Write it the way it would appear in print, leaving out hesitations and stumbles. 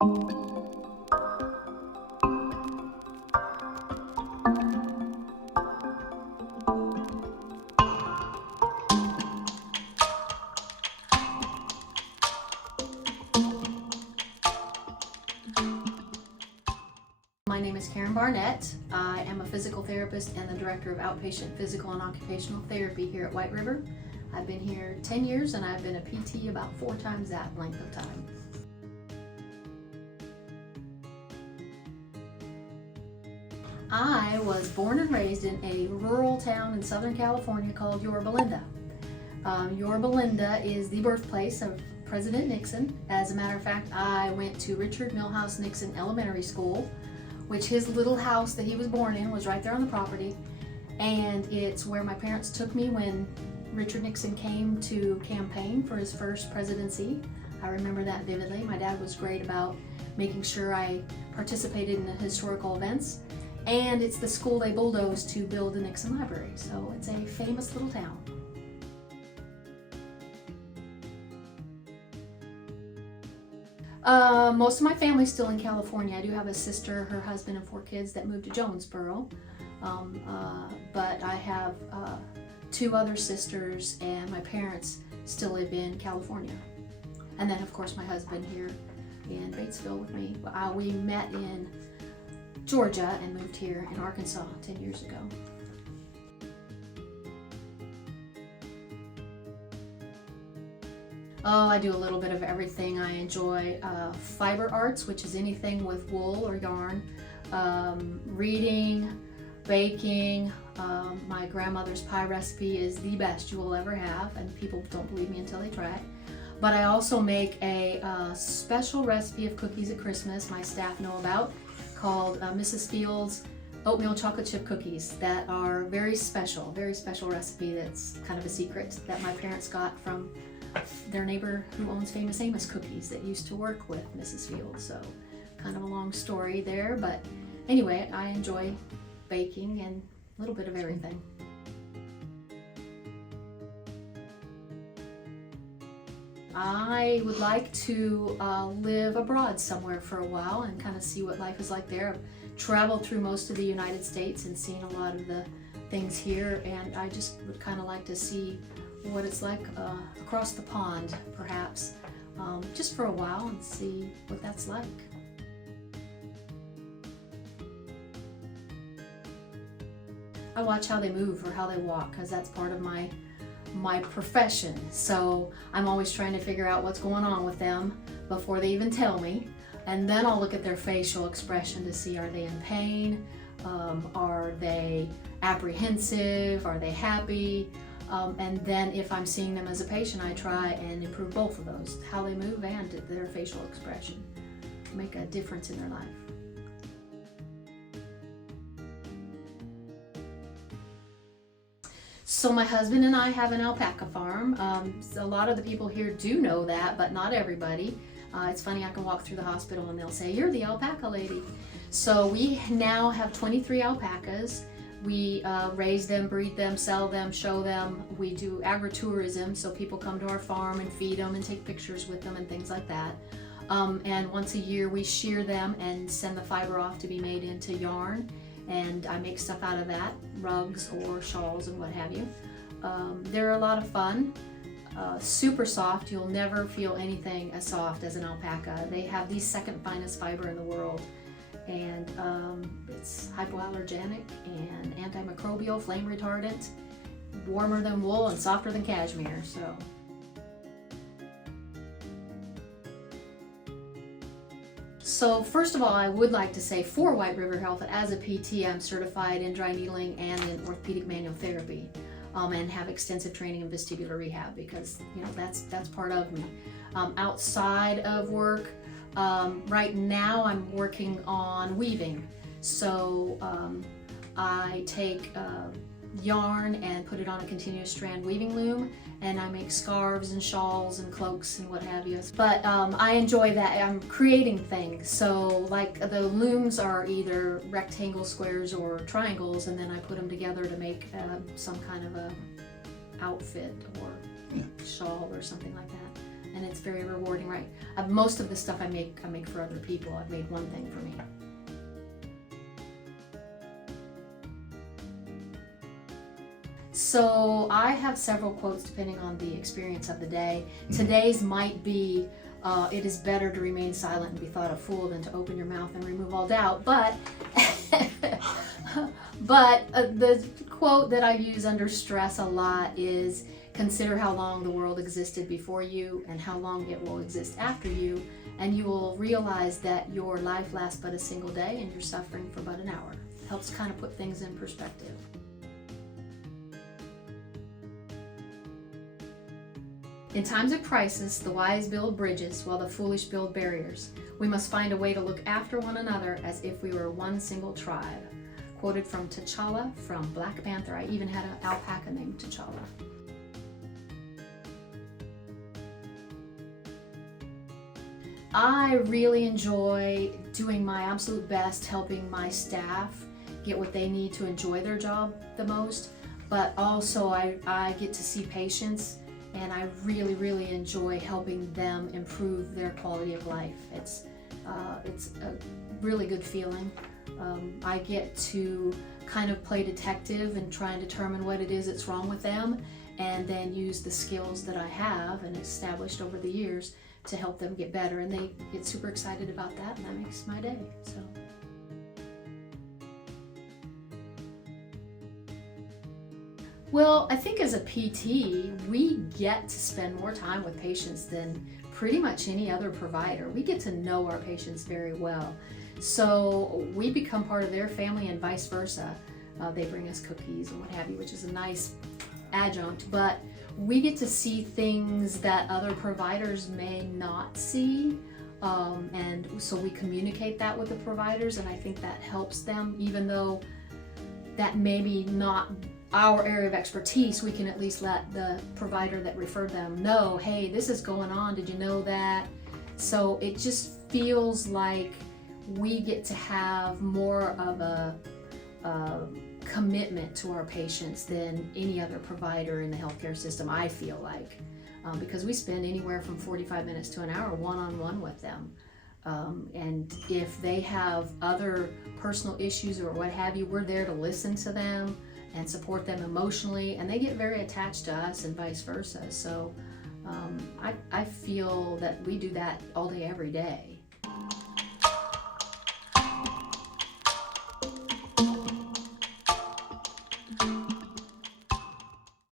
My name is Caren Barnett. I am a physical therapist and the director of outpatient physical and occupational therapy here at White River. I've been here 10 years and I've been a PT about 4 times that length of time. I was born and raised in a rural town in Southern California called Yorba Linda. Yorba Linda is the birthplace of President Nixon. As a matter of fact, I went to Richard Milhouse Nixon Elementary School, which his little house that he was born in was right there on the property. And it's where my parents took me when Richard Nixon came to campaign for his first presidency. I remember that vividly. My dad was great about making sure I participated in the historical events. And it's the school they bulldozed to build the Nixon Library. So it's a famous little town. Most of my family's still in California. I do have a sister, her husband, and 4 kids that moved to Jonesboro. But I have 2 other sisters, and my parents still live in California. And then, of course, my husband here in Batesville with me. We met in Georgia and moved here in Arkansas 10 years ago. Oh, I do a little bit of everything. I enjoy fiber arts, which is anything with wool or yarn, reading, baking. My grandmother's pie recipe is the best you will ever have, and people don't believe me until they try it. But I also make a special recipe of cookies at Christmas my staff know about, called Mrs. Fields oatmeal chocolate chip cookies that are very special recipe that's kind of a secret that my parents got from their neighbor who owns Famous Amos Cookies that used to work with Mrs. Fields. So kind of a long story there, but anyway, I enjoy baking and a little bit of everything. I would like to live abroad somewhere for a while and kind of see what life is like there. I've traveled through most of the United States and seen a lot of the things here, and I just would kind of like to see what it's like across the pond, perhaps, just for a while and see what that's like. I watch how they move or how they walk, because that's part of my profession. So I'm always trying to figure out what's going on with them before they even tell me. And then I'll look at their facial expression to see, are they in pain? Are they apprehensive? Are they happy? And then if I'm seeing them as a patient, I try and improve both of those, how they move and their facial expression, to make a difference in their life. So my husband and I have an alpaca farm. A lot of the people here do know that, but not everybody. It's funny, I can walk through the hospital and they'll say, "You're the alpaca lady." So we now have 23 alpacas. We raise them, breed them, sell them, show them. We do agritourism, so people come to our farm and feed them and take pictures with them and things like that. And once a year we shear them and send the fiber off to be made into yarn. And I make stuff out of that, rugs or shawls and what have you. They're a lot of fun, super soft. You'll never feel anything as soft as an alpaca. They have the second finest fiber in the world, and it's hypoallergenic and antimicrobial, flame retardant, warmer than wool and softer than cashmere. So first of all, I would like to say for White River Health that as a PT, I'm certified in dry needling and in orthopedic manual therapy, and have extensive training in vestibular rehab, because that's part of me. Outside of work, right now I'm working on weaving. So I take yarn and put it on a continuous strand weaving loom, and I make scarves and shawls and cloaks and what have you. But I enjoy that. I'm creating things. So like the looms are either rectangles, squares, or triangles, and then I put them together to make some kind of a outfit or shawl or something like that. and it's very rewarding, right? Most of the stuff I make for other people. I've made one thing for me. So I have several quotes depending on the experience of the day. Today's might be, it is better to remain silent and be thought a fool than to open your mouth and remove all doubt. But the quote that I use under stress a lot is, consider how long the world existed before you and how long it will exist after you, and you will realize that your life lasts but a single day and you're suffering for but an hour. It helps kind of put things in perspective. In times of crisis, the wise build bridges while the foolish build barriers. We must find a way to look after one another as if we were one single tribe. Quoted from T'Challa from Black Panther. I even had an alpaca named T'Challa. I really enjoy doing my absolute best helping my staff get what they need to enjoy their job the most, but also I get to see patients, and I really enjoy helping them improve their quality of life. It's a really good feeling. I get to kind of play detective and try and determine what it is that's wrong with them, and then use the skills that I have and established over the years to help them get better, and they get super excited about that, and that makes my day. So. Well, I think as a PT, we get to spend more time with patients than pretty much any other provider. We get to know our patients very well. So we become part of their family and vice versa. They bring us cookies and what have you, which is a nice adjunct, but we get to see things that other providers may not see. And so we communicate that with the providers, and I think that helps them, even though that may be not our area of expertise. We can at least let the provider that referred them know, hey, this is going on, did you know that? So it just feels like we get to have more of a commitment to our patients than any other provider in the healthcare system, I feel like, because we spend anywhere from 45 minutes to an hour one-on-one with them. And if they have other personal issues or what have you, we're there to listen to them and support them emotionally, and they get very attached to us and vice versa. So I feel that we do that all day, every day.